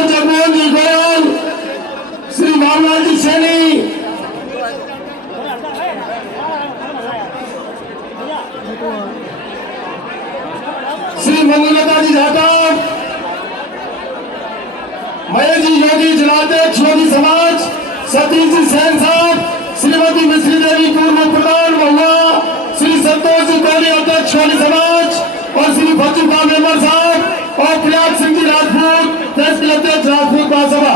Doctor Jagmohan जी गोयल, श्री रामलाल जी सैनी, श्री मंगलता जी जाटव, महेश जी योगी जिलाध्यक्ष योगी समाज, Satish ji San साहब, श्रीमती मिश्री देवी पूर्व प्रधान महुआ, श्री संतोष जी कोहली अध्यक्ष योगी समाज और श्री फज्जुल्ला मेंबर साहब और प्रयाग सिंह जी राजपूत प्रेस क्लब अध्यक्ष राजपूत महासभा।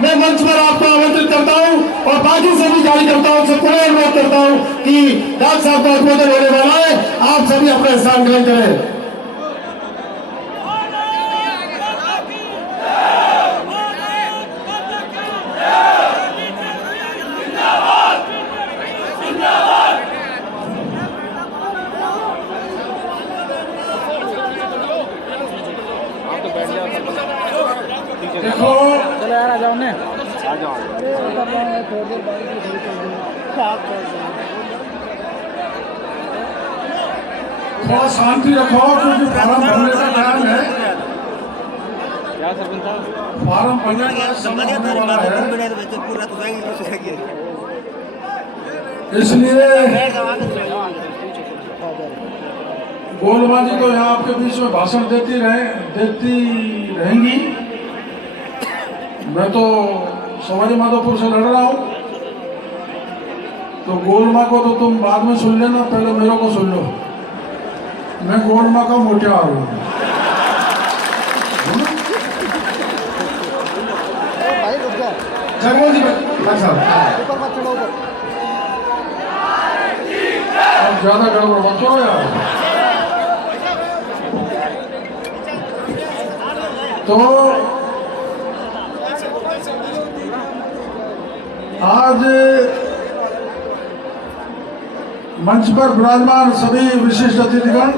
मैं मंच पर आपको आमंत्रित करता हूं और बाकी सभी कार्यकर्ताओं से पुनः अनुरोध करता हूं कि डॉक्टर साहब का उद्बोधन होने वाला है, आप सभी अपना स्थान ग्रहण करें। देखो चलो यार आ जाओ ने आ जाओ। थोड़ा शांति रखो क्योंकि फार्म भरने का टाइम है। क्या सरपंच साहब? फार्म भरने का समय होने वाला है, इसलिए गोलबाजी तो यहाँ आपके बीच में भाषण देती रहेंगी। मैं तो सवारी माधोपुर से लड़ रहा हूँ, तो गोलमा को तो तुम बाद में सुन लेना, पहले मेरे को सुन लो। मैं गोलमा का मोटियार हूँ। जगमोहन जी अब ज्यादा गड़बड़ मत करो यार। तो आज मंच पर विराजमान सभी विशिष्ट अतिथिगण,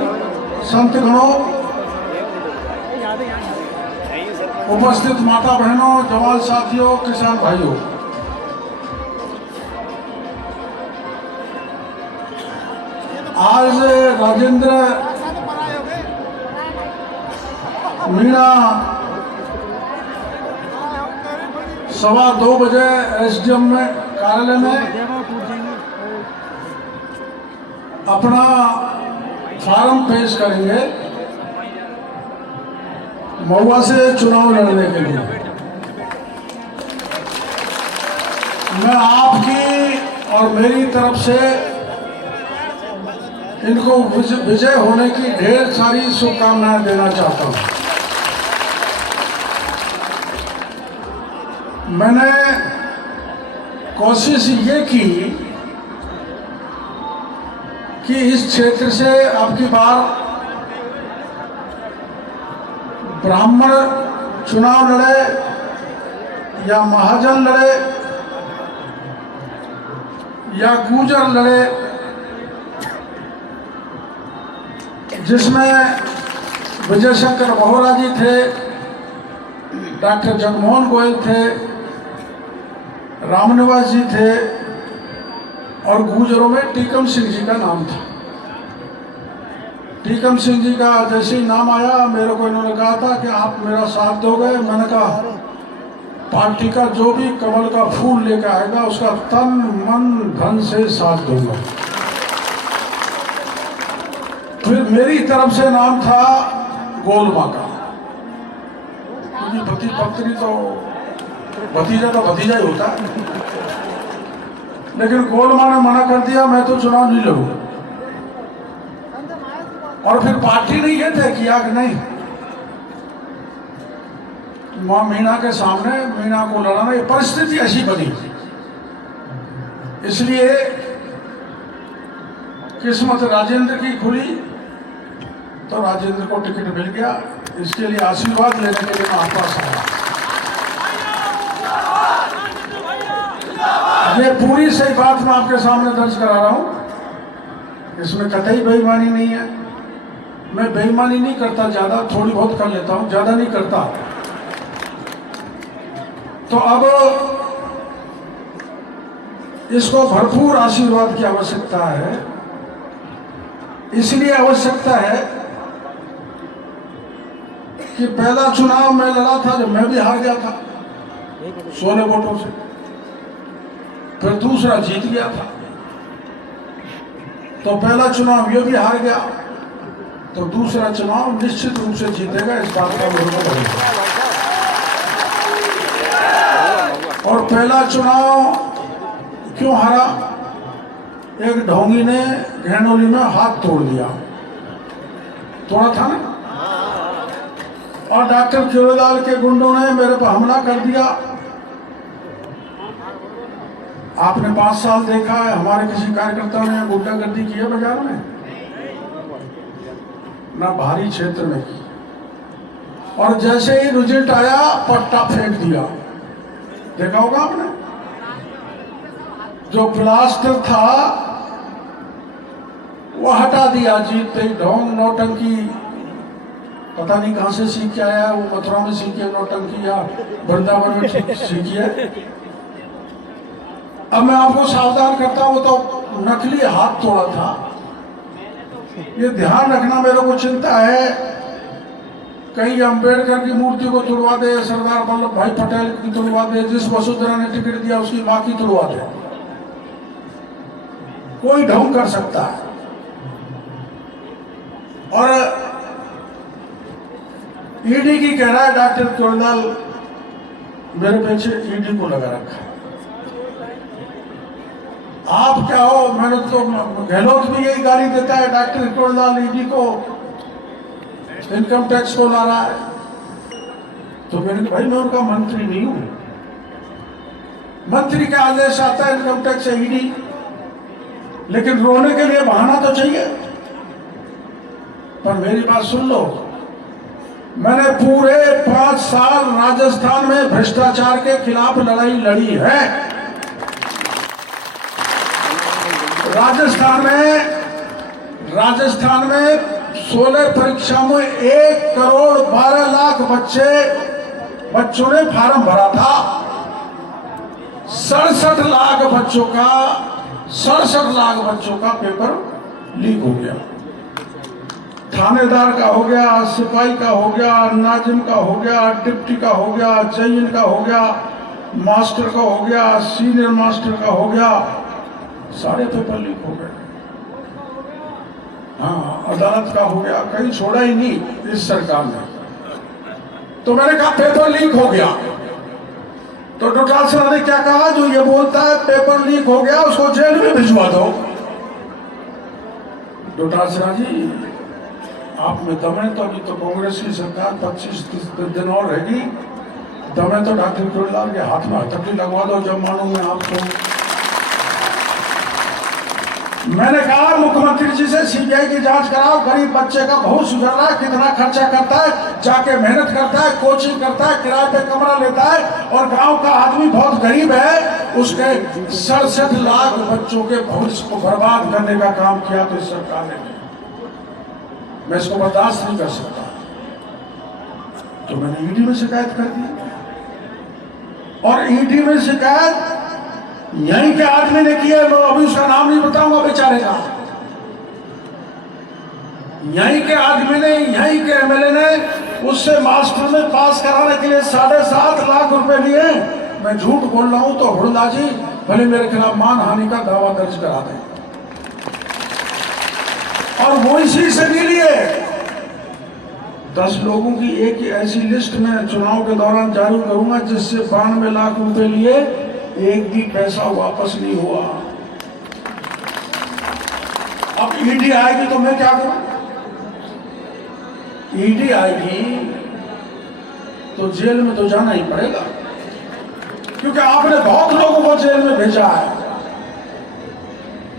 संतगणों, उपस्थित माता बहनों, जवान साथियों, किसान भाइयों, आज राजेंद्र मीणा 2:15 बजे एसडीएम में कार्यालय में अपना फार्म पेश करेंगे महुआ से चुनाव लड़ने के लिए। मैं आपकी और मेरी तरफ से इनको विजय होने की ढेर सारी शुभकामनाएं देना चाहता हूं। मैंने कोशिश ये की कि इस क्षेत्र से अब की बार ब्राह्मण चुनाव लड़े या महाजन लड़े या गुर्जर लड़े, जिसमें विजय शंकर मोहरा जी थे, डॉक्टर जगमोहन गोयल थे, रामनिवास जी थे और गुर्जरों में टीकम सिंह जी का नाम था। टीकम सिंह जी का जैसे ही नाम आया, मेरे को इन्होंने कहा था कि आप मेरा साथ दोगे। मैंने कहा पार्टी का जो भी कमल का फूल लेकर आएगा उसका तन मन धन से साथ दूंगा। फिर मेरी तरफ से नाम था गोलमा का, क्योंकि पति पत्नी तो भतीजा ही होता है। लेकिन गोलमा ने मना कर दिया, मैं तो चुनाव नहीं लड़ूंगा। और फिर पार्टी ने यह तय किया कि नहीं, मां मीणा के सामने मीणा को लड़ाना, ये परिस्थिति ऐसी बनी। इसलिए किस्मत राजेंद्र की खुली तो राजेंद्र को टिकट मिल गया। इसके लिए आशीर्वाद लेने के लिए मैं आपके पास आया। ये पूरी सही बात मैं आपके सामने दर्ज करा रहा हूं, इसमें कतई बेईमानी नहीं है। मैं बेईमानी नहीं करता, ज्यादा थोड़ी बहुत कर लेता हूं, ज्यादा नहीं करता। तो अब इसको भरपूर आशीर्वाद की आवश्यकता है। इसलिए आवश्यकता है कि पहला चुनाव में लड़ा था जब मैं भी हार गया था 16 वोटों से, फिर दूसरा जीत गया था, तो पहला चुनाव ये भी हार गया, तो दूसरा चुनाव निश्चित रूप से जीतेगा, इस बात का मुझे भरोसा। और पहला चुनाव क्यों हारा? एक ढोंगी ने घैनोली में हाथ तोड़ दिया, तोड़ा था ना, और डॉक्टर केवललाल के गुंडों ने मेरे पर हमला कर दिया। आपने 5 साल देखा है हमारे किसी कार्यकर्ता ने गुंडागर्दी की है बाजार में? ना भारी क्षेत्र में की। और जैसे ही रिजल्ट आया पट्टा फेंक दिया, देखा होगा आपने, जो प्लास्टर था वो हटा दिया, जीतते ही ढोंग नौटंकी, पता नहीं कहां से सीख के आया, वो मथुरा में सीखी है नौटंकी या वृंदावन में सीखी है। अब मैं आपको सावधान करता हूं, तो नकली हाथ तोड़ा था, ये ध्यान रखना, मेरे को चिंता है कहीं अंबेडकर की मूर्ति को तुड़वा दे, सरदार वल्लभ भाई पटेल की तुड़वा दे, जिस वसुंधरा ने टिकट दिया उसकी मां की तुड़वा दे, कोई ढोंग कर सकता है। और ईडी की कह रहा है डॉक्टर केवललाल मेरे पीछे ईडी को लगा रखा है। आप क्या हो? मैंने तो, गहलोत भी यही गाली देता है, डॉक्टर केवललाल ईडी को, इनकम टैक्स को ला रहा है। तो मैंने कहा भाई मैं उनका मंत्री नहीं हूं, मंत्री का आदेश आता है इनकम टैक्स से ईडी, लेकिन रोने के लिए बहाना तो चाहिए। पर मेरी बात सुन लो, मैंने पूरे 5 साल राजस्थान में भ्रष्टाचार के खिलाफ लड़ाई लड़ी है। राजस्थान में 16 परीक्षा में 1 करोड़ 12 लाख बच्चों ने फार्म भरा था। 67 लाख बच्चों का पेपर लीक हो गया। थानेदार का हो गया, सिपाही का हो गया, नाजिम का हो गया, डिप्टी का हो गया, जैन का हो गया, मास्टर का हो गया, सीनियर मास्टर का हो गया, सारे पेपर लीक हो गए। हाँ, अदालत का हो गया, कहीं छोड़ा ही नहीं इस सरकार ने। तो मैंने कहा पेपर लीक हो गया, तो डोटासरा ने क्या कहा, जो ये बोलता है पेपर लीक हो गया उसको जेल में भिजवा दो। डोटासरा जी आप में दम है तो अभी तो कांग्रेस की सरकार 25 दिन और रहेगी, दम है तो डॉक्टर केवललाल के हाथ में हथकड़ी लगवा दो, जब मानूंगे आपको। मैंने कहा मुख्यमंत्री जी से सीबीआई की जांच कराओ, गरीब बच्चे का बहुत सुधर रहा है, कितना खर्चा करता है, जाके मेहनत करता है, कोचिंग करता है, किराए पे कमरा लेता है, और गांव का आदमी बहुत गरीब है, उसके 67 लाख बच्चों के भविष्य को बर्बाद करने का काम किया तो इस सरकार ने। मैं इसको बर्दाश्त नहीं कर सकता, तो मैंने ईडी में शिकायत कर दी। और ईडी में शिकायत यहीं के आदमी ने की है, मैं अभी उसका नाम नहीं बताऊंगा बेचारे का। यहीं के आदमी ने, यहीं के एमएलए ने उससे मास्टर में पास कराने के लिए 7.5 लाख रुपए लिए। मैं झूठ बोल रहा हूं तो हुड़ला जी भले मेरे खिलाफ मानहानि का दावा दर्ज करा दें। और वो इसी से भी लिए 10 लोगों की एक ऐसी लिस्ट में चुनाव के दौरान जारी करूंगा जिससे 92 लाख रुपए लिए, एक भी पैसा वापस नहीं हुआ। अब ईडी आएगी तो मैं क्या करूं? ईडी आएगी तो जेल में तो जाना ही पड़ेगा, क्योंकि आपने बहुत लोगों को जेल में भेजा है,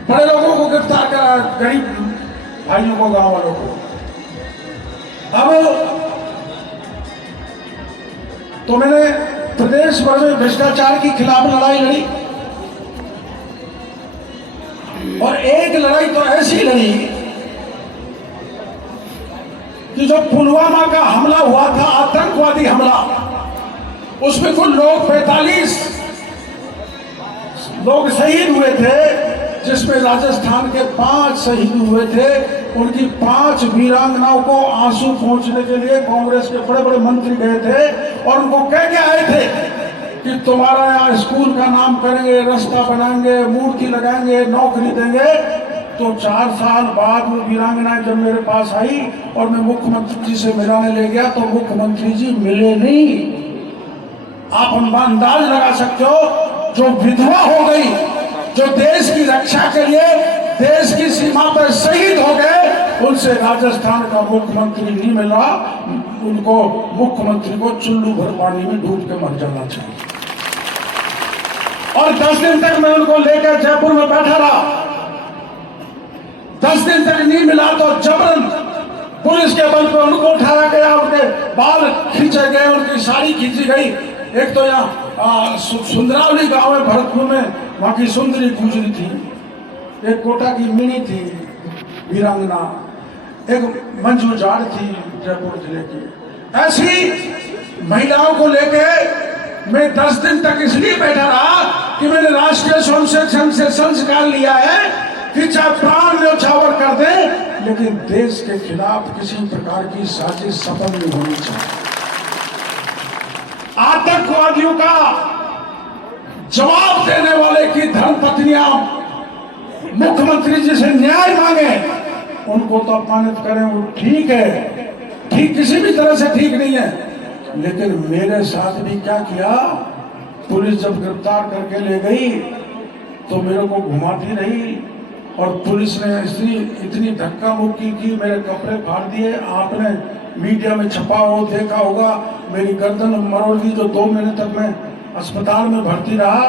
बड़े लोगों को गिरफ्तार करा, गरीब भाइयों को, गांव वालों को। अब तो मैंने प्रदेश भर में भ्रष्टाचार के खिलाफ लड़ाई लड़ी, और एक लड़ाई तो ऐसी लड़ी कि जो पुलवामा का हमला हुआ था, आतंकवादी हमला, उसमें कुल लोग 45 लोग शहीद हुए थे, जिसमें राजस्थान के 5 शहीद हुए थे, उनकी 5 वीरांगनाओं को आंसू पहुंचने के लिए कांग्रेस के बड़े बड़े मंत्री गए थे और उनको कह के आए थे कि तुम्हारा यहाँ स्कूल का नाम करेंगे, रास्ता बनाएंगे, मूर्ति लगाएंगे, नौकरी देंगे। तो 4 साल बाद वो वीरांगनाएं जब मेरे पास आई और मैं मुख्यमंत्री जी से मिलाने ले गया तो मुख्यमंत्री जी मिले नहीं। आप अंदाज लगा सकते हो, जो विधवा हो गई, जो देश की रक्षा के लिए देश की सीमा पर शहीद हो गए, उनसे राजस्थान का मुख्यमंत्री नहीं मिला। उनको मुख्यमंत्री को चुल्लू भर पानी में डूब के मर जाना चाहिए। और 10 दिन तक मैं उनको लेकर जयपुर में बैठा रहा। 10 दिन तक नहीं मिला तो जबरन पुलिस के बल पर उनको उठाया गया, उनके बाल खींचे गए, उनकी साड़ी खींची गई। एक तो यहाँ सुंदरावली गांव है भरतपुर में, वहां की सुंदरी गुजरी थी, एक कोटा की मिनी थी वीरांगना, एक मंजू जाड़ थी जयपुर जिले की। ऐसी महिलाओं को लेके मैं 10 दिन तक इसलिए बैठा रहा कि मैंने राष्ट्रीय स्वयंसेवक संघ से संस्कार लिया है कि चाहे प्राण न्यौछावर कर दे, लेकिन देश के खिलाफ किसी प्रकार की साजिश सफल नहीं होनी चाहिए। आतंकवादियों का जवाब देने वाले की धर्मपत्नियां मुख्यमंत्री जी से न्याय मांगे, उनको तो अपमानित करें, वो ठीक है, ठीक किसी भी तरह से ठीक नहीं है। लेकिन मेरे साथ भी क्या किया, पुलिस जब गिरफ्तार करके ले गई तो मेरे को घुमाती रही और पुलिस ने इतनी धक्का मुक्की की, मेरे कपड़े फाड़ दिए। आपने मीडिया में छपा हो, देखा होगा, मेरी गर्दन मरोड़ दी। जो 2 महीने तक मैं अस्पताल में भर्ती रहा।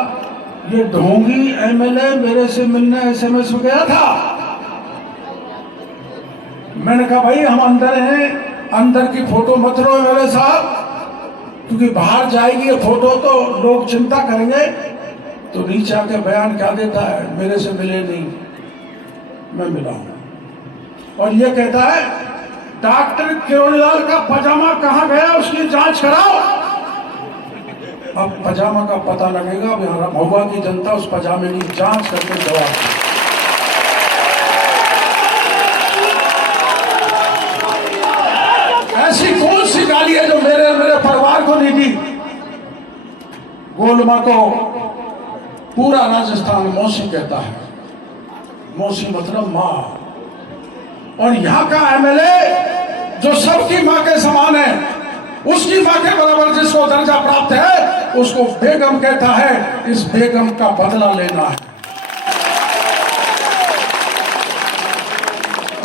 ये ढोंगी एमएलए मेरे से मिलने SMS में गया था। मैंने कहा भाई हम अंदर हैं, अंदर की फोटो मत लो मेरे साथ, क्योंकि बाहर जाएगी ये फोटो तो लोग चिंता करेंगे। तो नीचे आके बयान क्या देता है, मेरे से मिले नहीं, मैं मिला हूं। और ये कहता है डॉक्टर किरोड़ीलाल का पजामा कहां गया, उसकी जांच कराओ। अब पजामा का पता लगेगा, महुआ की जनता उस पजामे की जांच करके जवाब देगी। ऐसी कौन सी गाली है जो मेरे परिवार को नहीं दी। गोलमा को पूरा राजस्थान मौसी कहता है, मौसी मतलब माँ। और यहाँ का MLA जो सबकी माँ के समान है, उसकी माँ के बराबर जिसको दर्जा प्राप्त है, उसको बेगम कहता है। इस बेगम का बदला लेना है।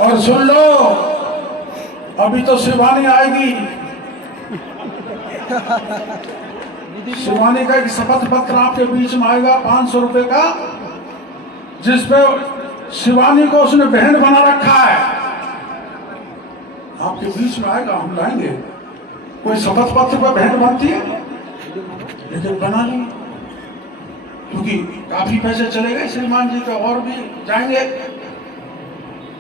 और सुन लो, अभी तो शिवानी आएगी। शिवानी का एक शपथ पत्र आपके बीच में आएगा 500 रुपए का, जिसपे शिवानी को उसने बहन बना रखा है। आपके बीच में आएगा, हम लाएंगे। कोई शपथ पत्र पर बहन बनती है, लेकिन बना ली, क्योंकि काफी पैसे चले गए श्रीमान जी का, और भी जाएंगे।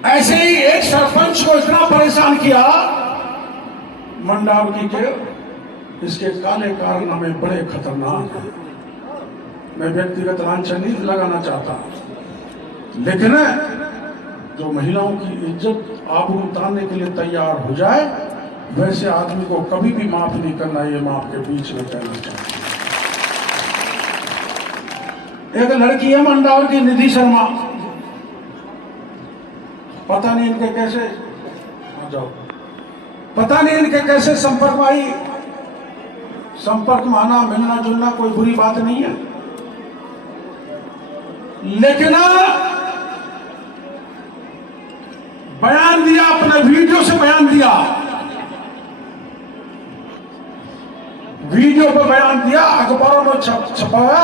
ऐसे ही एक सरपंच को इतना परेशान किया मंडावली के, इसके काले कारनामे बड़े खतरनाक हैं। मैं व्यक्तिगत लांछन नहीं लगाना चाहता, लेकिन जो महिलाओं की इज्जत आबरू उतारने के लिए तैयार हो जाए, वैसे आदमी को कभी भी माफ नहीं करना। ये मैं आपके बीच में कहना चाहता हूं। एक लड़की है मंडावल की, निधि शर्मा, पता नहीं इनके कैसे, जाओ, पता नहीं इनके कैसे संपर्क में आई। संपर्क में आना, मिलना जुलना कोई बुरी बात नहीं है, लेकिन बयान दिया, अपने वीडियो से बयान दिया, वीडियो पर बयान दिया, अखबारों में छपाया,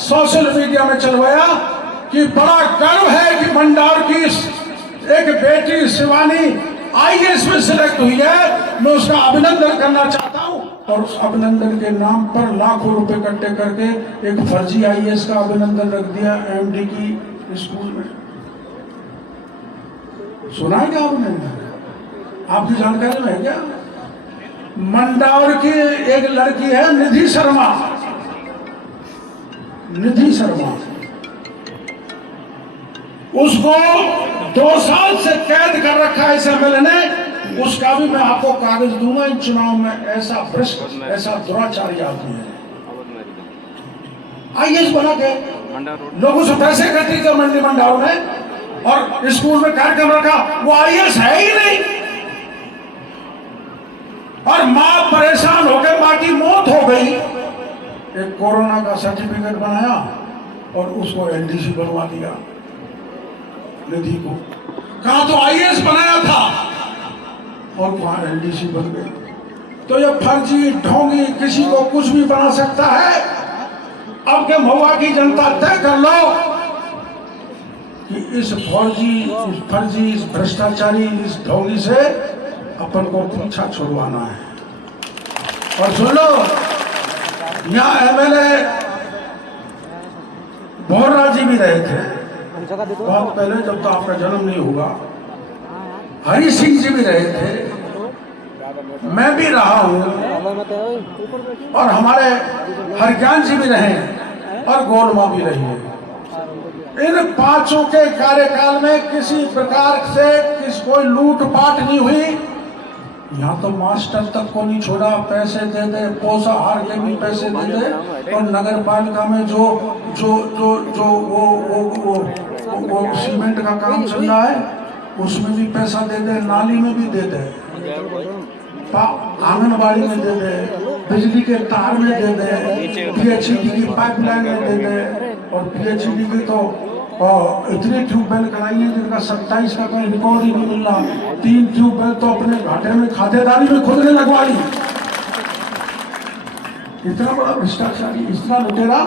सोशल मीडिया में चलवाया कि बड़ा गर्व है कि मंडार की एक बेटी शिवानी IAS में सिलेक्ट हुई है। मैं उसका अभिनंदन करना चाहता हूं। और उस अभिनंदन के नाम पर लाखों रुपए इकट्ठे करके एक फर्जी IAS का अभिनंदन रख दिया MD की स्कूल में। सुना है क्या आपने? आपकी जानकारी में है क्या? मंडावर की एक लड़की है निधि शर्मा, निधि शर्मा, उसको 2 साल से कैद कर रखा है इस एमएलए ने, उसका भी मैं आपको कागज दूंगा। इन चुनाव में ऐसा भ्रष्ट, ऐसा दुराचारी आदमी है। आईएएस बना के लोगों से पैसे इकट्ठे कर मंडी मंडाओं में और स्कूल में कार्यक्रम रखा, वो आईएएस है ही नहीं। और मां परेशान हो गई, मां की मौत हो गई, एक कोरोना का सर्टिफिकेट बनाया और उसको एलडीसी बनवा दिया निधि को। कहा तो आईएएस बनाया था और वहां एलडीसी बन गई। तो ये फर्जी ढोंगी किसी को कुछ भी बना सकता है। अब के महुआ की जनता तय कर लो कि इस फर्जी, इस भ्रष्टाचारी, इस ढोंगी से अपन को पीछा छुड़वाना है। और सुन लो, यहाँ एमएलए बोहरा जी भी रहे थे बहुत पहले, जब तो आपका जन्म नहीं हुआ। हरि सिंह जी भी रहे थे, मैं भी रहा हूं, और हमारे हरज्ञान जी भी रहे और गोलमा भी रही है। इन 5 के कार्यकाल में किसी प्रकार से कोई लूटपाट नहीं हुई। यहाँ तो मास्टर तक को नहीं छोड़ा, पैसे दे दे, पोषाहार के भी पैसे दे दे। और नगर पालिका में जो जो जो जो वो सीमेंट का काम चल रहा है उसमें भी पैसा दे दे, नाली में भी दे दे, आंगनबाड़ी में दे दे, बिजली के तार में दे दे, पीएचईडी की पाइपलाइन में दे दे। और पीएचईडी की तो इतने ट्यूबवेल कराई है जिनका 27 का कोई रिकॉर्ड ही नहीं मिल रहा। 3 ट्यूबवेल तो अपने घाटे में खातेदारी में खुद ने लगवा ली। इतना बड़ा भ्रष्टाचारी, इतना लुटेरा।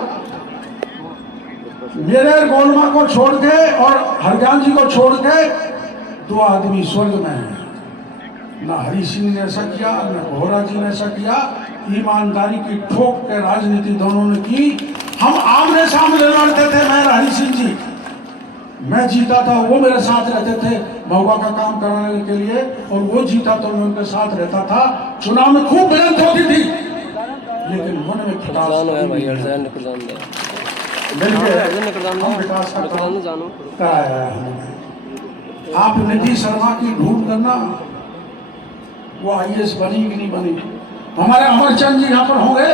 मेरे गोलमा को छोड़ के और हरजान जी को छोड़ के 2 आदमी स्वर्ग में हैं। ना हरि सिंह ने ऐसा किया, न बोहरा जी ने ऐसा किया। ईमानदारी की ठोक के राजनीति दोनों ने की। हम आमने सामने लड़ते थे, मैं हरि सिंह जी, मैं जीता था, वो मेरे साथ रहते थे महुआ का काम कराने के लिए, और वो जीता तो मैं उनके साथ रहता था। चुनाव में खूब मेहनत होती थी, लेकिन मन में खटास आप निधि शर्मा की ढूंढ करना, वो आईएएस बनी कि नहीं बनी। हमारे अमरचंद जी यहाँ पर होंगे,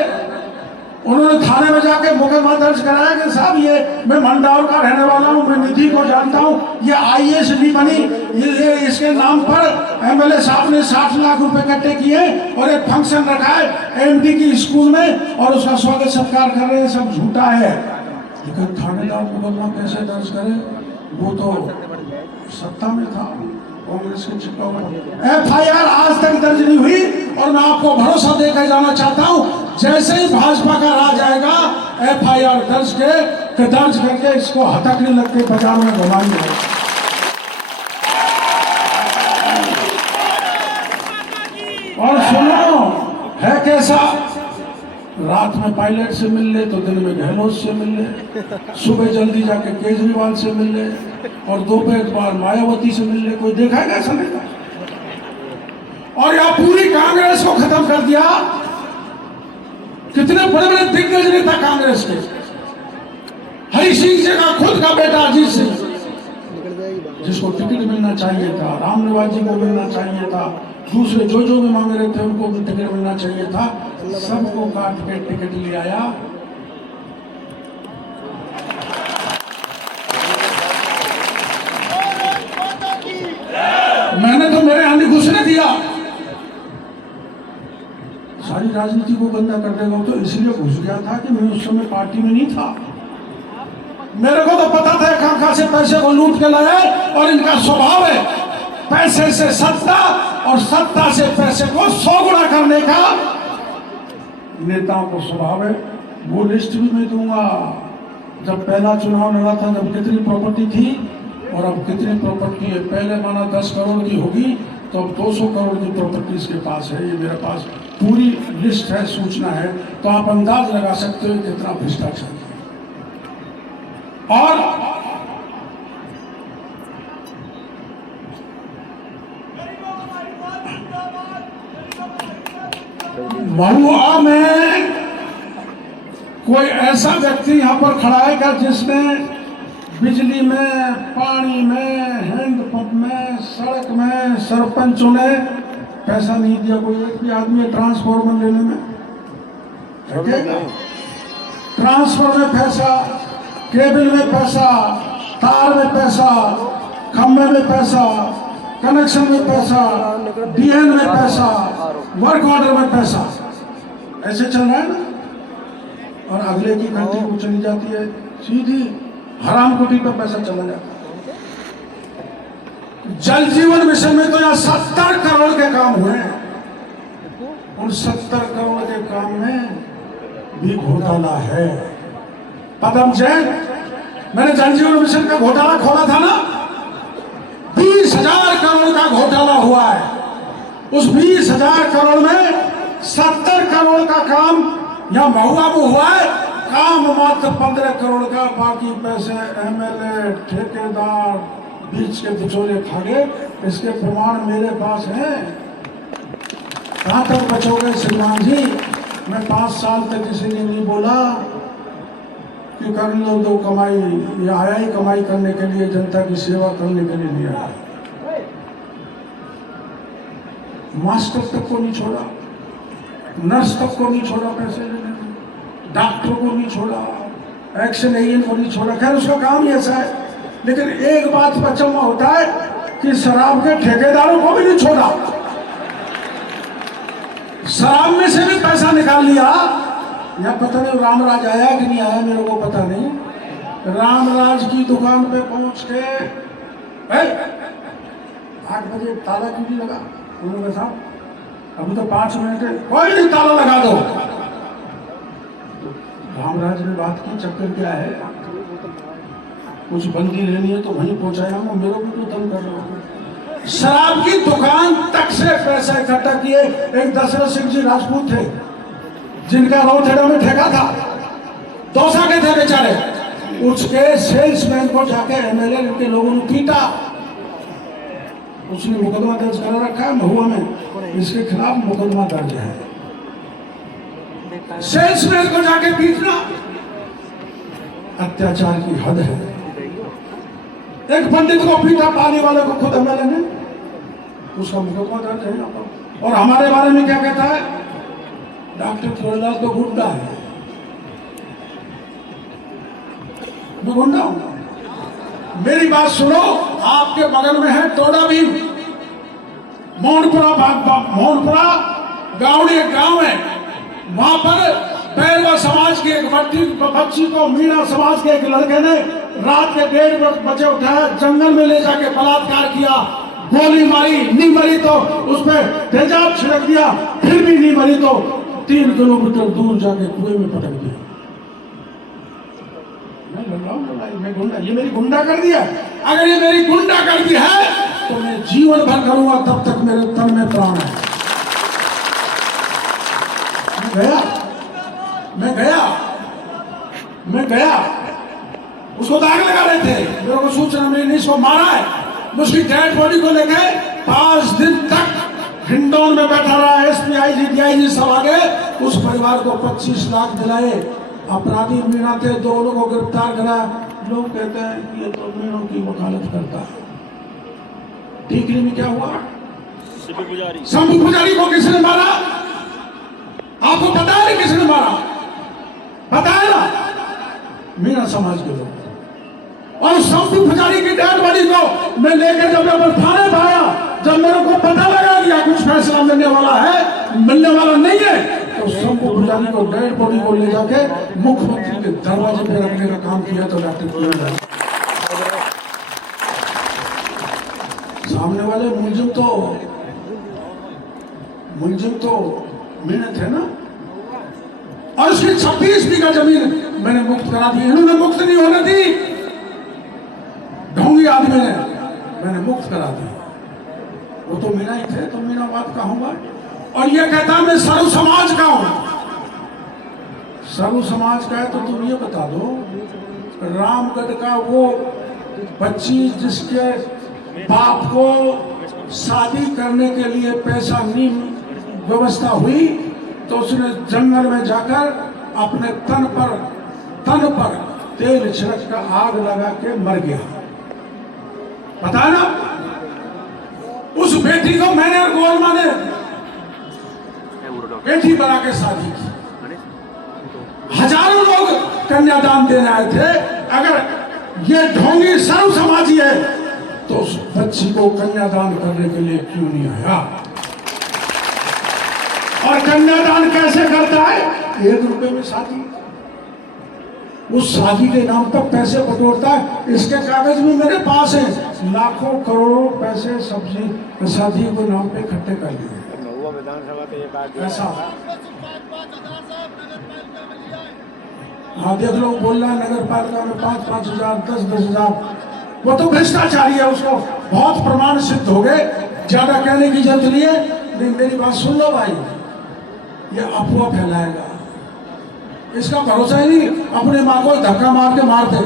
उन्होंने थाने में जाके मुकदमा दर्ज कराया कि साहब ये मैं मंडाउर का रहने वाला हूँ, मैं निधि को जानता हूँ, ये आईएएस नहीं बनी, ये इसके नाम पर एमएलए साहब ने 60 लाख रुपए इकट्ठे किए और एक फंक्शन रखा है एमडी की स्कूल में और उसका स्वागत सत्कार कर रहे हैं, सब झूठा है। लेकिन थानेदार मुकदमा कैसे दर्ज करे, वो तो सत्ता में था, कांग्रेस के चिपकाव में। एफआईआर आज तक दर्ज नहीं हुई, और मैं आपको भरोसा देकर जाना चाहता हूं, जैसे ही भाजपा का राज आएगा एफआईआर दर्ज करके इसको हथकड़ी लग के बाजार में घुमाएंगे। और सुनो, है कैसा, रात में पायलट से मिल ले तो दिन में गहलोत से मिल ले, सुबह जल्दी जाके केजरीवाल से मिल ले और दोपहर बाद मायावती से मिल ले। कोई देखा है कैसा नहीं? और यहाँ पूरी कांग्रेस को खत्म कर दिया। कितने बड़े बड़े दिग्गज नेता कांग्रेस के, हरि सिंह जी का खुद का बेटा अजीत सिंह, जिसको टिकट मिलना चाहिए था, रामनिवास जी को मिलना चाहिए था, दूसरे जो भी मांग रहे थे उनको भी टिकट मिलना चाहिए था, सबको काट के टिकट ले आया। मैंने तो मेरे आने घुसने दिया, सारी राजनीति को गंदा कर देगा, तो इसलिए घुस गया था कि मैं उस समय पार्टी में नहीं था। मेरे को तो पता था कहां से पैसे को लूट के लाए, और इनका स्वभाव है पैसे से सत्ता और सत्ता से पैसे को 100 गुना करने का नेताओं को स्वभाव है। वो लिस्ट भी मैं दूंगा, जब पहला चुनाव लड़ा था जब कितनी प्रॉपर्टी थी और अब कितनी प्रॉपर्टी है। पहले माना 10 करोड़ की होगी, तो अब 200 करोड़ की प्रॉपर्टी इसके पास है। ये मेरे पास पूरी लिस्ट है, सूचना है, तो आप अंदाज लगा सकते हो कितना भ्रष्टाचार है। और महुआ में कोई ऐसा व्यक्ति यहाँ पर खड़ा है क्या जिसने बिजली में, पानी में, हैंड रोड में, सड़क में सरपंचों ने पैसा नहीं दिया, कोई एक भी आदमी ट्रांसफार्मर लेने में ट्रांसफर में पैसा, केबल में पैसा, तार में पैसा, खंभे में पैसा, कनेक्शन में पैसा, डीएन में पैसा, वर्क ऑर्डर में पैसा, ऐसे चल रहा है ना। और अगले की कंट्री को चली जाती है सीधी हराम कोठी पर पैसा चला जाता है। जल जीवन मिशन में तो यहाँ 70 करोड़ के काम हुए हैं। उन 70 करोड़ के काम में भी घोटाला है। पदम जैन, मैंने जल जीवन मिशन का घोटाला खोला था ना, 20,000 करोड़ का घोटाला हुआ है। उस 20,000 करोड़ में 70 करोड़ का काम यहाँ महुआ में हुआ है, काम मात्र 15 करोड़ का। बाकी पैसे एमएलए, ठेकेदार, बीच के बिचौले खा गए। इसके प्रमाण मेरे पास हैं। कहां तक बचोगे श्रीमान जी? मैं 5 साल तक किसी ने नहीं बोला कि कर लो दो कमाई, ये आया ही कमाई करने के लिए, जनता की सेवा करने के लिए नहीं आया। मास्टर तक को नहीं छोड़ा, नर्स तक को नहीं छोड़ा पैसे लेने, डॉक्टर को नहीं छोड़ा, एक्शन एजेंट को नहीं छोड़ा। खैर उसका काम ही ऐसा है। लेकिन एक बात पर अचंभा होता है कि शराब के ठेकेदारों को भी नहीं छोड़ा। शराब में से भी पैसा निकाल लिया। या पता नहीं रामराज आया कि नहीं आया, मेरे को पता नहीं। रामराज की दुकान पे पहुंच के 8 बजे ताला क्यों नहीं लगा? उन्होंने कहा साहब अभी तो 5 मिनट है, कोई नहीं ताला लगा दो। रामराज ने बात की, चक्कर क्या है, कुछ बंदी लेनी है तो वहीं पहुंचाया हूँ, मेरे को क्यों तंग कर रहा हूँ? शराब की दुकान तक से पैसा इकट्ठा किए। एक दशरथ सिंह जी राजपूत थे जिनका रोहतड़ा में ठेका था, दौसा के थे बेचारे। उसके सेल्समैन को जाके एमएलए के लोगों ने पीटा। उसने मुकदमा दर्ज करा रखा है महुआ में, इसके खिलाफ मुकदमा दर्ज है। सेल्समैन को जाके पीटना अत्याचार की हद है। एक पंडित को पीटा, पानी वाले को खुद एमएलए ने, उसका मुकदमा दर्ज है यहाँ पर। और हमारे बारे में क्या कहता है? डॉक्टर थोड़लाल तो गुंडा है। मैं गुंडा हूं? मेरी बात सुनो, आपके बगल में है टोडा भी, मोहनपुरा गांव, एक गांव है, वहां पर बैरवा समाज की एक बच्ची को मीणा समाज के एक लड़के ने रात के 1:30 बजे उठाया, जंगल में ले जाके बलात्कार किया, गोली मारी, नहीं मरी तो उस पर तेजाब छिड़क दिया, फिर भी नहीं मरी तो 3 किलोमीटर दूर जाके कुएं में पटक दिया। मैं लड़ रहा हूं लड़ाई, मैं गुंडा, ये मेरी गुंडा कर दिया। अगर ये मेरी गुंडा कर दी है तो मैं जीवन भर करूंगा, तब तक मेरे तन में प्राण है। मैं गया, उसको दाग लगा रहे थे, मेरे को सूचना मिली, नहीं इसको मारा है। उसकी डेड बॉडी को लेके 5 दिन तक हिंडौन में बैठा रहा। एसपी, आईजी, डीआईजी सब आ गए। उस परिवार को 25 लाख दिलाए। अपराधी मीणा थे, 2 लोगों को गिरफ्तार करा। लोग कहते हैं कि ये तो मीणों की वकालत करता है। टीकरी में क्या हुआ? शंभू पुजारी को किसने मारा? आपको पता है किसने मारा? पता है ना? मीणा समाज के लोग। और शंभू पुजारी की डेड बॉडी को मैं लेकर जब मैं थाने पर आया, जब मेरे को पता लगा कि कुछ फैसला मिलने वाला है, मिलने वाला नहीं है, तो शंभू पुजारी को डेड बॉडी को ले जाके मुख्यमंत्री के दरवाजे पे रखने का काम किया। तो डॉक्टर सामने वाले मुलजिम तो मीणा थे ना। और उसकी 26 बीघा जमीन मैंने मुक्त करा दी। इन्होंने मुक्त नहीं होने दी, ढोंगी आदमी ने, मैंने मुक्त करा दी। वो तो मीणा ही थे, तो मीणावाद का हूँ। और ये कहता मैं सर्व समाज का हूं। सर्व समाज का है तो तुम ये बता दो, रामगढ़ का वो बच्ची जिसके बाप को शादी करने के लिए पैसा नहीं व्यवस्था हुई, तो उसने जंगल में जाकर अपने तन पर तेल छिड़क कर आग लगा के मर गया। पता है ना? बेटी को मैंने और गोलमा ने बेटी बना के शादी की। हजारों लोग कन्यादान देने आए थे। अगर ये ढोंगी सर्व समाजी है तो उस बच्ची को कन्यादान करने के लिए क्यों नहीं आया? और कन्यादान कैसे करता है? 1 रुपए में शादी, उस शादी के नाम पर पैसे बटोरता है। इसके कागज भी मेरे पास है, लाखों करोड़ों पैसे सब्जी शादी के नाम पे इकट्ठे कर लिए। ऐसा हाँ देख लो, बोल रहा नगर पालिका में 5-5 हजार 10-10 हजार, वो तो भ्रष्टाचारी है, उसको बहुत प्रमाण सिद्ध हो गए, ज्यादा कहने की जरूरत नहीं है। लेकिन मेरी बात सुन लो भाई, ये अफवाह फैलाएगा, इसका भरोसा ही नहीं। अपने माँ को धक्का मार के मार दे।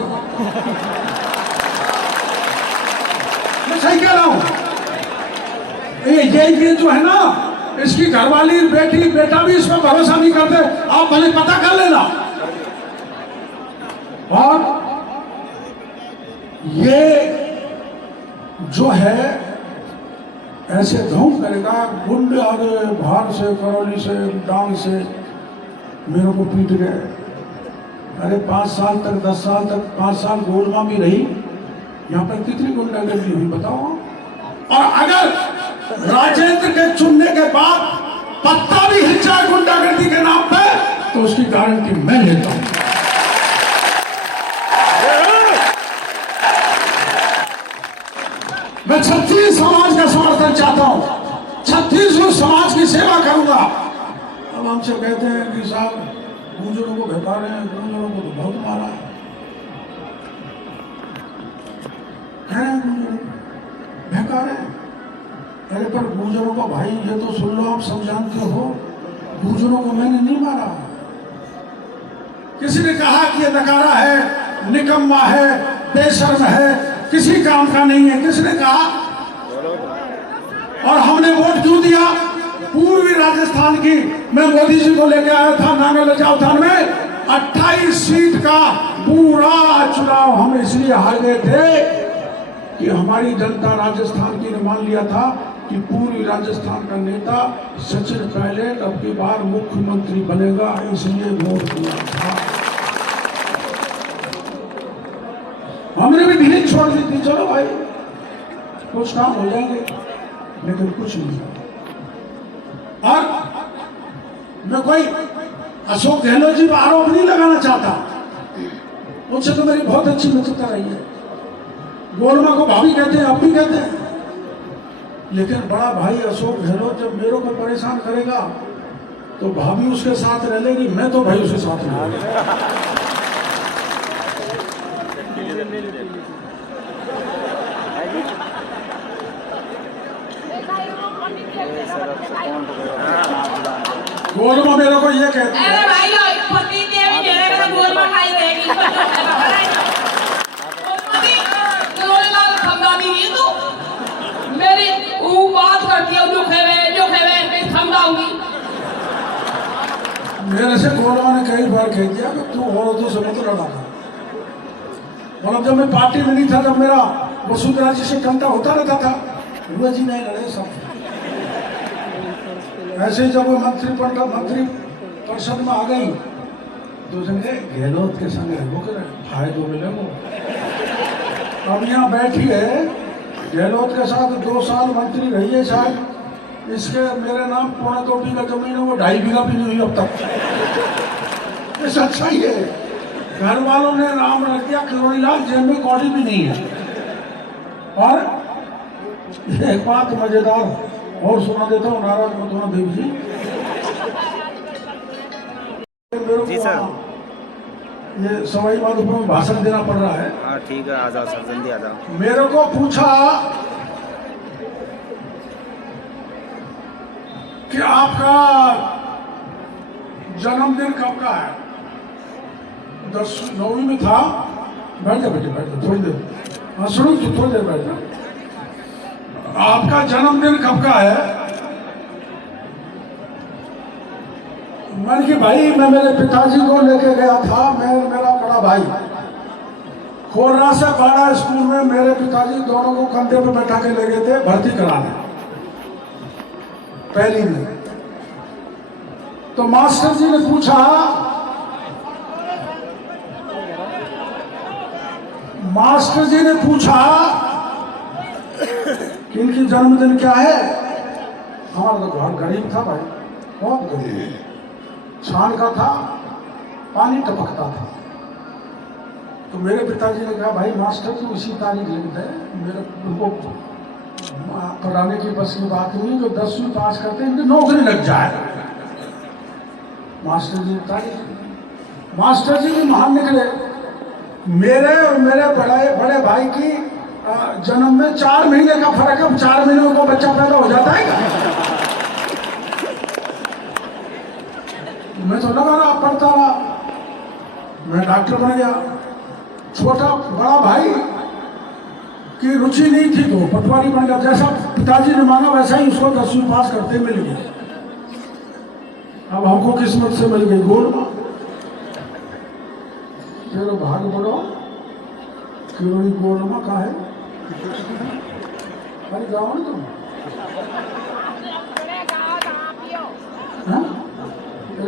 मैं सही कह रहा हूं। ये जो है ना, इसकी घरवाली बेटी बेटा भी इस पर भरोसा नहीं करते। आप भले पता कर लेना। और ये जो है ऐसे ढोंग करेगा, गुंडे आ गए बाहर से, करौली से, डांग से मेरे को पीट गए। अरे 5 साल तक 10 साल तक 5 साल गोलमा भी रही, यहाँ पर कितनी गुंडागर्दी हुई बताओ। और अगर राजेंद्र के चुनने के बाद पत्ता भी हिल जाए गुंडागर्दी के नाम पे तो उसकी गारंटी मैं लेता हूं। मैं छत्तीस समाज का समर्थन चाहता हूं, 36 समाज की सेवा करूंगा। अब हमसे कहते हैं कि साहब गुर्जरों को बहका रहे हैं, गुर्जरों को तो बहुत मारा है, बहका रहे हैं। अरे पर गुर्जरों को भाई ये तो सुन लो, आप सब जानते हो, गुर्जरों को मैंने नहीं मारा। किसी ने कहा कि ये नकारा है, निकम्मा है, बेशर्म है, किसी काम का नहीं है, किसने कहा? और हमने वोट क्यों दिया? पूर्वी राजस्थान की मैं मोदी जी को लेकर आया था नांगल जावधान में, 28 सीट का पूरा चुनाव हम इसलिए हार गए थे कि हमारी जनता राजस्थान की ने मान लिया था कि पूर्वी राजस्थान का नेता सचिन पायलट अब की बार मुख्यमंत्री बनेगा, इसलिए वोट दिया था। हमने भी ढील छोड़ दी थी, चलो भाई कुछ काम हो जाएंगे, लेकिन कुछ नहीं। और मैं कोई अशोक गहलोत जी पर आरोप नहीं लगाना चाहता, उनसे तो मेरी बहुत अच्छी मित्रता रही है। गोलमा को भाभी कहते हैं, अब भी कहते हैं, लेकिन बड़ा भाई अशोक गहलोत जब मेरे को परेशान करेगा तो भाभी उसके साथ रह लेगी, मैं तो भाई उसके साथ रहूंगा। गोलमा मेरे को ये कहती है, अरे भाई पति देवी मेरे को गोलमा खाई रहेगी। गोलमा खमदानी नहीं तू मेरी वो बात करती है, जो खेवे मैं खमदाऊंगी। मेरे से गोलमा ने कई बार कह दिया कि तू औरतों से मत लड़ा था। मतलब जब मैं पार्टी में नहीं था, जब मेरा वसुंधरा जी से कंटा होता रहता था, वो जी नहीं लड़े सब। ऐसे ही जब वो मंत्री परिषद में आ गई तो उसने गहलोत के संग वो करे फायदे मिले वो। अब यहाँ बैठी है गहलोत के साथ 2 साल मंत्री रही है शायद, इसके मेरे नाम 2.25 बीघा जमीन है, वो 2.5 बीघा भी नहीं हुई अब तक। ये सच्चाई है। घर वालों ने नाम रख दिया किरोड़ीलाल, जेब में कौड़ी भी नहीं है। और एक बात मजेदार और सुना देता हूँ, नाराज मत होना देव जी। जी सर, ये सवाई माधोपुर में भाषण देना पड़ रहा है। हाँ ठीक है, आ जाओ सर, जल्दी आ जाओ। मेरे को पूछा कि आपका जन्मदिन कब का है? 9वीं में था। बैठ जा बेटे, बैठ जा थोड़ी देर। हाँ सुनो, थोड़ी देर बैठ जा। आपका जन्मदिन कब का है? मैंने कि भाई मैं मेरे पिताजी को लेके गया था, मैं मेरा बड़ा भाई खोरना से बाड़ा स्कूल में मेरे पिताजी दोनों को कंधे पे बैठा के ले गए थे भर्ती कराने। पहली में। तो मास्टर जी ने पूछा, कि इनकी जन्मदिन क्या है। हमारा तो घर गरीब था भाई, बहुत गरीब, छान का था, पानी टपकता था। तो मेरे पिताजी ने कहा, भाई मास्टर जी इसी तारीख लिख दे, मेरे उनको पढ़ाने की बस की बात नहीं, जो 10वीं पास करते हैं इनकी नौकरी लग जाए। मास्टर जी तारीख, मास्टर जी भी महान निकले। मेरे और मेरे बड़े भाई की जन्म में 4 महीने का फर्क है। 4 महीने को बच्चा पैदा हो जाता है क्या? मैं तो लगा रहा पढ़ता रहा, मैं डॉक्टर बन गया। छोटा बड़ा भाई की रुचि नहीं थी तो पटवारी बन गया। जैसा पिताजी ने मांगा वैसा ही उसको 10वीं पास करते मिल गई। अब हमको किस्मत से मिल गई गोलमा। चलो भाग बढ़ो, केवड़ी गोलमा का है, अरे गाँव में तुम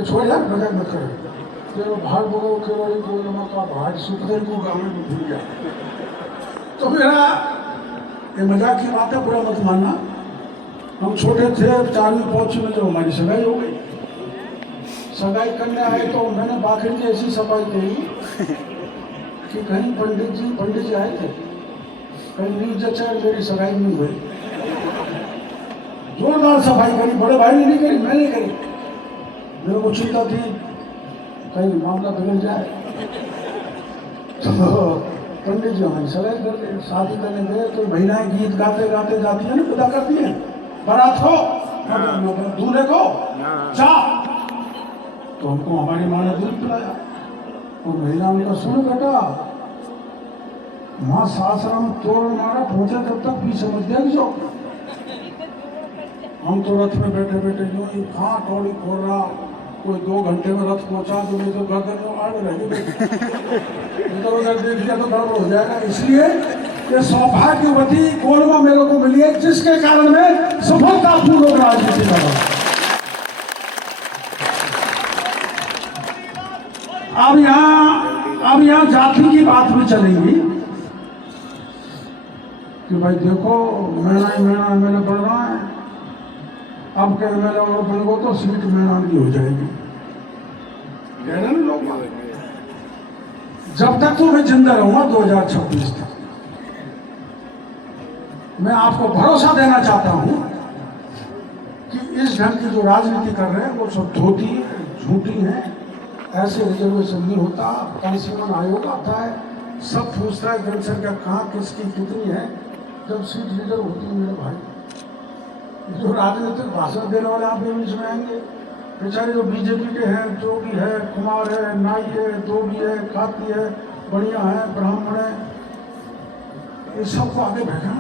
छोड़ यार, मजाक मत करो। चलो भाग बढ़ो, केवड़ी गोलमा का भाग सुखदेव को गाँव में भूल गया। तो मेरा ये मजाक की बात है, बुरा मत मानना। हम छोटे थे, 4वीं पहुंचे में जब हमारी सगाई हो गई। सगाई करने आए तो मैंने बाखरी की ऐसी सफाई कही कि कहीं पंडित जी आए थे, कहीं नींद जचा मेरी सगाई नहीं हुई। जोरदार सफाई करी, बड़े भाई ने नहीं करी, मैंने करी। मेरे को चिंता थी कहीं मामला बिगड़ जाए। तो पंडित जी हमारी सगाई कर गए। शादी करने गए तो महिलाएं गीत गाते गाते जाती है ना, विदा करती है, बारात हो दूल्हे को जा। तो हमको हमारी माँ ने दूध पिलाया। तो महिला ने कहा, सुनो बेटा, माँ सासरा में तोड़ मारा पहुंचे तब तक भी समझ देगी जो। हम तो रथ में बैठे बैठे जो कहाँ कौड़ी खोल रहा, कोई 2 घंटे में रथ पहुंचा, तो नहीं तो गर्दन में आड़ रहेगी, इधर उधर देख लिया तो गड़बड़ हो जाएगा। इसलिए ये सौभाग्यवती गोलमा मेरे को मिली है, जिसके कारण मैं सफलतापूर्वक राजनीति कर रहा हूँ। अब यहाँ जाति की बात भी चलेगी कि भाई देखो मैंने बढ़ रहा है, अब क्या मेरे और बन तो सीट मैदान की हो जाएगी। कह रहे लोग, जब तक तो मैं जिंदा रहूंगा 2026 तक, मैं आपको भरोसा देना चाहता हूं कि इस ढंग की जो राजनीति कर रहे हैं वो सब धोती है, झूठी है। ऐसे रिजर्वेशन नहीं होता, कंसीमन आयोग आता है, सब पूछता है जनसंख्या कहाँ किसकी कितनी है, जब सीट रिजर्व होती है। मेरे भाई जो राजनीतिक भाषण देने वाले आप बीच में आएंगे, बेचारे जो बीजेपी के हैं, जोगी है, कुमार है, नाई है, धोबी है, खाती है, बढ़िया है, ब्राह्मण है, ये सबको आगे भेजा।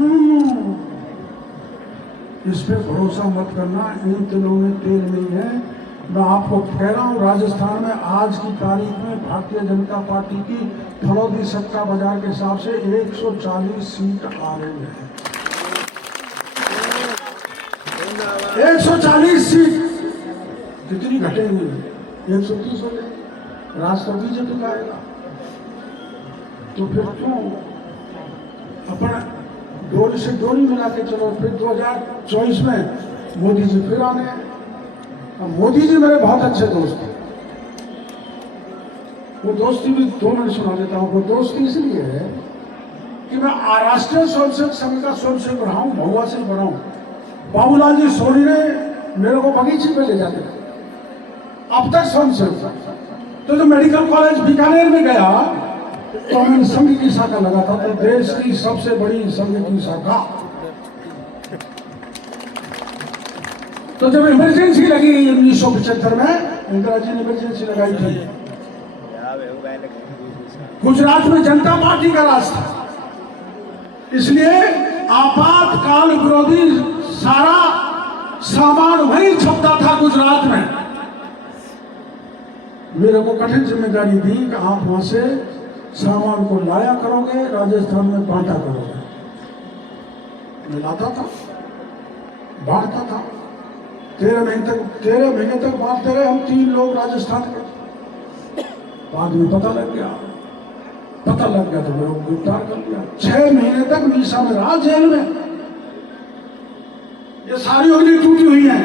इस पे भरोसा मत करना, इन तिलों में तेल नहीं है। मैं आपको कह रहा हूँ, राजस्थान में आज की तारीख में भारतीय जनता पार्टी की फलौदी सट्टा बाजार के हिसाब से 140 सीट आ रही है। 140 सीट कितनी घटेंगी? 130 हो गए। राज तो बीजेपी का आएगा। तो फिर क्यों अपना डोरी से डोरी मिला के चलो। फिर 2024 में मोदी जी फिर आने। मोदी जी मेरे बहुत अच्छे दोस्त हैं। वो दोस्ती भी 2 मिनट सुना देता हूँ। वो दोस्ती इसलिए है कि मैं राष्ट्रीय स्वयंसेवक संघ का स्वयंसेवक रहा हूँ, महुआ से बना हूँ। बाबूलाल जी सोनी ने मेरे को बगीचे पे ले जाते थे, अब तक स्वयंसेवक। तो जो मेडिकल कॉलेज बीकानेर में गया तो मैंने संघ की शाखा लगा था, तो देश की सबसे बड़ी संघ की शाखा। तो जब इमरजेंसी लगी 1975 में, इंदिरा जी ने इमरजेंसी लगाई थी, गुजरात में जनता पार्टी का राज था, इसलिए आपातकाल विरोधी सारा सामान वही छपता था गुजरात में। मेरे को कठिन जिम्मेदारी दी कि आप वहां से सामान को लाया करोगे, राजस्थान में बांटा करोगे। मैं लाता था, बांटता था। 13 महीने तक बांटते रहे हम 3 लोग राजस्थान के। बाद में पता लग गया तो मेरे को गिरफ्तार कर लिया। 6 महीने तक मीसा में रहा जेल में। ये सारी उंगली टूटी हुई है,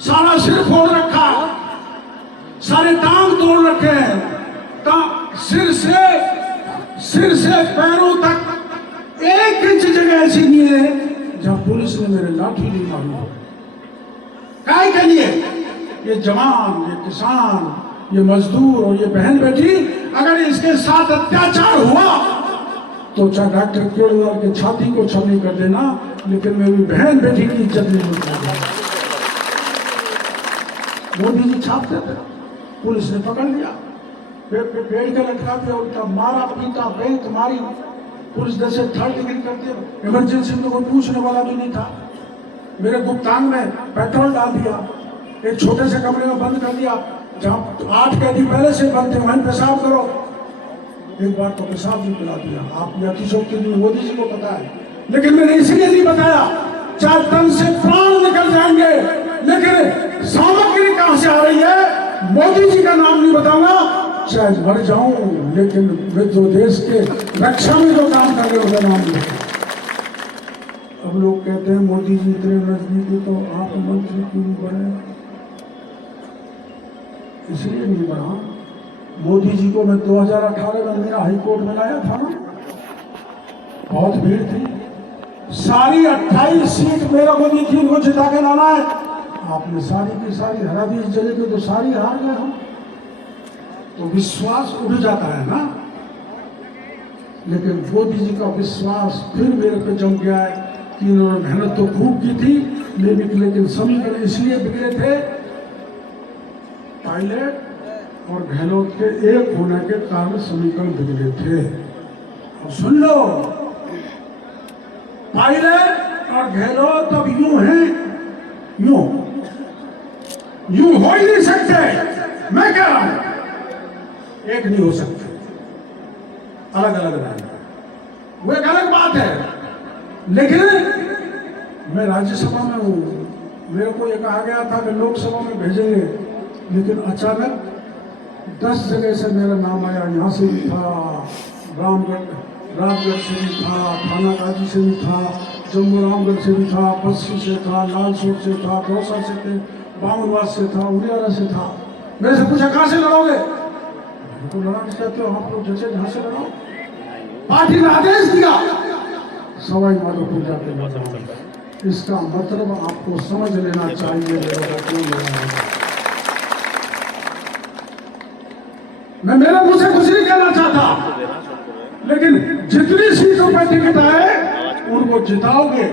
सारा सिर फोड़ रखा, सारे टांग तोड़ रखे हैं, सिर से पैरों तक 1 इंच जगह ऐसी नहीं है जहां पुलिस ने मेरे लाठी नहीं मारी हो। काय के लिए? ये जवान, ये किसान, ये मजदूर और ये बहन बेटी, अगर इसके साथ अत्याचार हुआ तो चाहे डॉक्टर केजरीवाल के छाती को छलनी कर देना, लेकिन मेरी बहन बेटी की इज्जत नहीं मिलती। मोदी जी छाप देते, पुलिस ने पकड़ लिया, पेड़ के लटका दिया, उल्टा मारा पीटा, बेंत मारी, पुलिस 10 3rd डिग्री करती। इमरजेंसी में कोई पूछने वाला भी नहीं था। मेरे गुप्तांग में पेट्रोल डाल दिया, एक छोटे से कमरे में बंद कर दिया, जहां 8 कैदी पहले से बंद थे, वहीं पेशाब करो। एक बार तो पेशाब भी पिला दिया। आप अतिशोक्ति नहीं, मोदी जी को पता है, लेकिन मैंने इसलिए नहीं बताया, चाहे तन से प्राण निकल जाएंगे, लेकिन सामग्री कहां से आ रही है मोदी जी का नाम नहीं बताऊंगा, चाहे मर जाऊं, लेकिन मैं जो देश के रक्षा में जो काम कर रहे उसका नाम नहीं। अब लोग कहते हैं मोदी जी इतने नजदीकी, तो आप मंत्री क्यों नहीं बने? इसलिए नहीं बना। मोदी जी को मैं 2018 में मेरा हाईकोर्ट में लाया था ना, बहुत भीड़ थी, सारी 28 सीट मेरे को दी थी, इनको जिता के लाना है। आपने सारी की सारी हरा दी, इस जगह की तो सारी हार गए हम। तो विश्वास उड़ जाता है ना, लेकिन मोदी जी का विश्वास फिर मेरे पे जम गया है कि इन्होंने मेहनत तो खूब की थी, लेकिन समीकरण इसलिए बिगड़े थे, पायलट और गहलोत के एक होने के कारण समीकरण बिगड़े थे। अब सुन लो, पायलट और गहलोत अब यूं हैं, यूं हो ही नहीं सकते। मैं कह रहा हूं एक नहीं हो सकते, अलग अलग रहेंगे, वो एक अलग बात है। लेकिन मैं राज्यसभा में हूं, मेरे को ये कहा गया था कि लोकसभा में भेजेंगे, लेकिन अचानक 10 जगह से मेरा नाम आया। यहाँ से भी था, रामगढ़ से भी था, थानागाजी से भी था, जम्मू रामगढ़ से भी था, बस्सी से था, लालसोट से था, दौसा से थे, बामनवास से था, उड़ियारा से था। मेरे से पूछा कहाँ से लड़ोगे? तो लड़ाना चाहते हो आप लोग, जैसे जहाँ से लड़ाओ। पार्टी ने आदेश दिया सवाई माधोपुर जाके लड़ाओ। इसका मतलब आपको समझ लेना चाहिए मैं मेरे मुंह से कुछ नहीं कहना चाहता, लेकिन जितनी सीटों पर टिकट आए उनको जिताओगे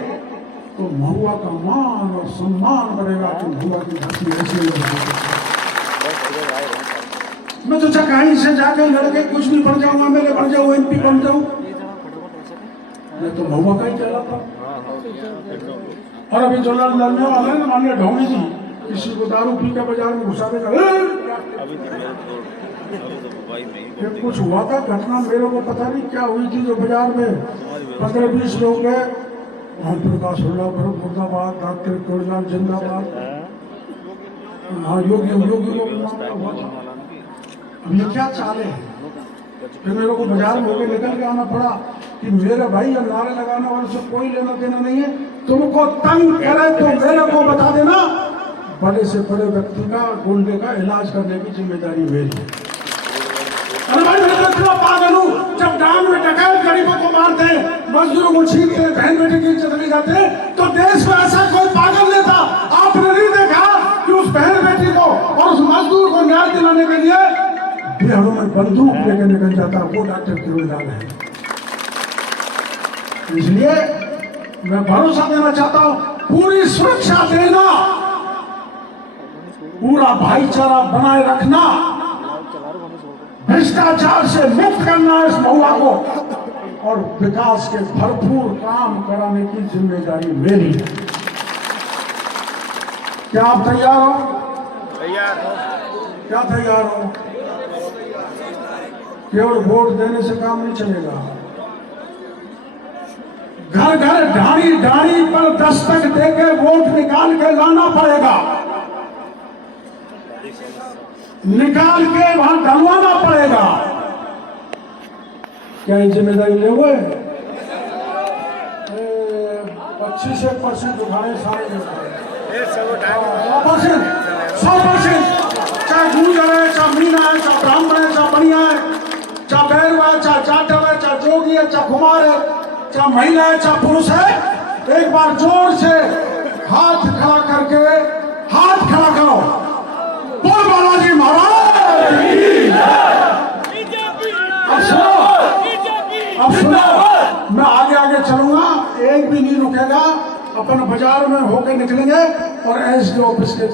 तो महुआ का मान और सम्मान बढ़ेगा। तो महुआ की धरती ऐसे मैं तो कहीं से जाके लड़के कुछ भी बन जाऊंगा, मेरे बन जाऊँ, MP बन जाऊं, मैं तो महुआ का ही कहलाता। और अभी जो लड़ने वाले हैं ना, माननीय ढोंगी जी, किसी को दारू पी के बाजार में घुसा देगा। कुछ हुआ था घटना, मेरे को पता नहीं क्या हुई थी, जो बाजार में 15-20 लोग गए, वहां प्रकाश मुर्दाबाद, डॉक्टर केजरीवाल जिंदाबाद, हाँ योगी हुआ था। अब ये क्या चाले हैं? फिर मेरे को बाजार में होकर निकल के आना पड़ा कि मेरे भाई या नारे लगाने वाले से कोई लेना देना नहीं है, तुमको तंग करे तो मेरे को बता देना, बड़े से बड़े व्यक्ति का गुंडे का इलाज करने की जिम्मेदारी मेरी है। अरे भाई मैं तो पागल हूँ, जब गांव में डकैत गरीबों को मारते हैं, मजदूरों को छीनते हैं, बहन बेटी की इज्जत नहीं जाते हैं, तो देश में ऐसा कोई पागल नहीं था। आपने नहीं देखा कि उस बहन बेटी को और उस मजदूर को न्याय दिलाने के लिए बिहारों में बंदूक लेकर निकल जाता, वो डॉक्टर केजरीवाल है। इसलिए मैं भरोसा देना चाहता हूं, पूरी सुरक्षा देना, पूरा भाईचारा बनाए रखना, भ्रष्टाचार से मुक्त करना इस महुआ को, और विकास के भरपूर काम कराने की जिम्मेदारी मेरी है। क्या आप तैयार हो? तैयार। क्या तैयार हो? केवल वोट देने से काम नहीं चलेगा, घर घर ढाणी ढाणी पर दस्तक देके वोट निकाल के लाना पड़ेगा, निकाल के वहां डलवाना पड़ेगा। क्या ये जिम्मेदारी ले हुए 25% उठाए सारे 100%, चाहे गुर्जर है, चाहे मीना है, चाहे ब्राह्मण है, चाहे बनिया है, चाहे बैरवा है, चाहे जाटव है, चाहे जोगी है, चाहे कुमार है, चाहे महिला है, चाहे पुरुष है, एक बार जोर से हाथ खड़ा करके हाथ खड़ा करो, बोल बालाजी महाराज। अब सुनो, मैं आगे आगे चलूंगा, एक भी नहीं रुकेगा, अपन बाजार में होकर निकलेंगे और एसडी ऑफिस के